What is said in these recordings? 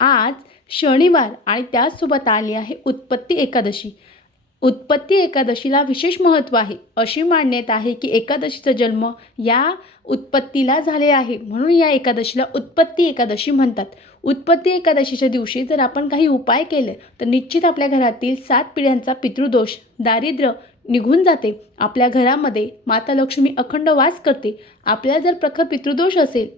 आज शनिवार आणि त्याचसोबत आली आहे उत्पत्ती एकादशी. उत्पत्ती एकादशीला विशेष महत्त्व आहे. अशी मान्यता आहे की एकादशीचा जन्म या उत्पत्तीला झाले आहे, म्हणून या एकादशीला उत्पत्ती एकादशी म्हणतात. उत्पत्ती एकादशीच्या दिवशी जर आपण काही उपाय केले तर निश्चित आपल्या घरातील 7 पिढ्यांचा पितृदोष, दारिद्र्य निघून जाते. आपल्या घरामध्ये माता लक्ष्मी अखंड वास करते. आपल्याला जर प्रखर पितृदोष असेल,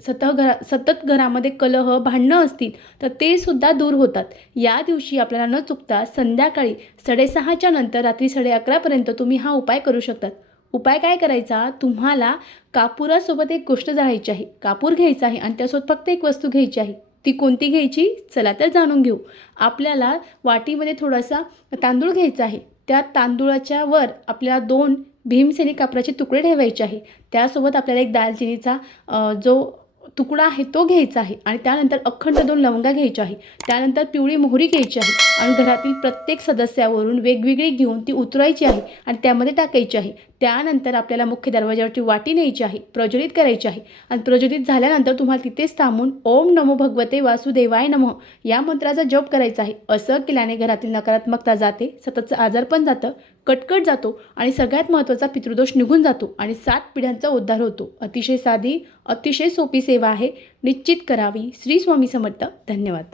सतत घरामध्ये कलह, भांडणं असतील तर ते सुद्धा दूर होतात. या दिवशी आपल्याला न चुकता संध्याकाळी 6:30च्या नंतर रात्री 11:30पर्यंत तुम्ही हा उपाय करू शकतात. उपाय काय करायचा? तुम्हाला कापुरासोबत एक गोष्ट जाळायची आहे. कापूर घ्यायचा आहे आणि त्यासोबत फक्त एक वस्तू घ्यायची आहे. ती कोणती घ्यायची? चला तर जाणून घेऊ. आपल्याला वाटीमध्ये थोडासा तांदूळ घ्यायचा आहे. त्या तांदूळाच्या वर आपल्याला 2 भीमसेनी कापराचे तुकडे ठेवायचे आहे. त्यासोबत आपल्याला एक दालचिनीचा जो तुकडा आहे तो घ्यायचा आहे आणि त्यानंतर अखंड 2 लवंगा घ्यायच्या आहे. त्यानंतर पिवळी मोहरी घ्यायची आहे आणि घरातील प्रत्येक सदस्यावरून वेगवेगळी घेऊन ती उतरवायची आहे आणि त्यामध्ये टाकायची आहे. त्यानंतर आपल्याला मुख्य दरवाजावरची वाटी न्यायची आहे, प्रज्वलित करायची आहे आणि प्रज्वलित झाल्यानंतर तुम्हाला तिथेच थांबून ओम नमो भगवते वासुदेवाय नमः या मंत्राचा जप करायचा आहे. असं केल्याने घरातील नकारात्मकता जाते, सततचं आजारपण जातं, कटकट जातो आणि सगळ्यात महत्त्वाचा पितृदोष निघून जातो आणि 7 पिढ्यांचा उद्धार होतो. अतिशय साधी, अतिशय सोपी सेवा आहे. निश्चित करावी. श्री स्वामी समर्थ. धन्यवाद.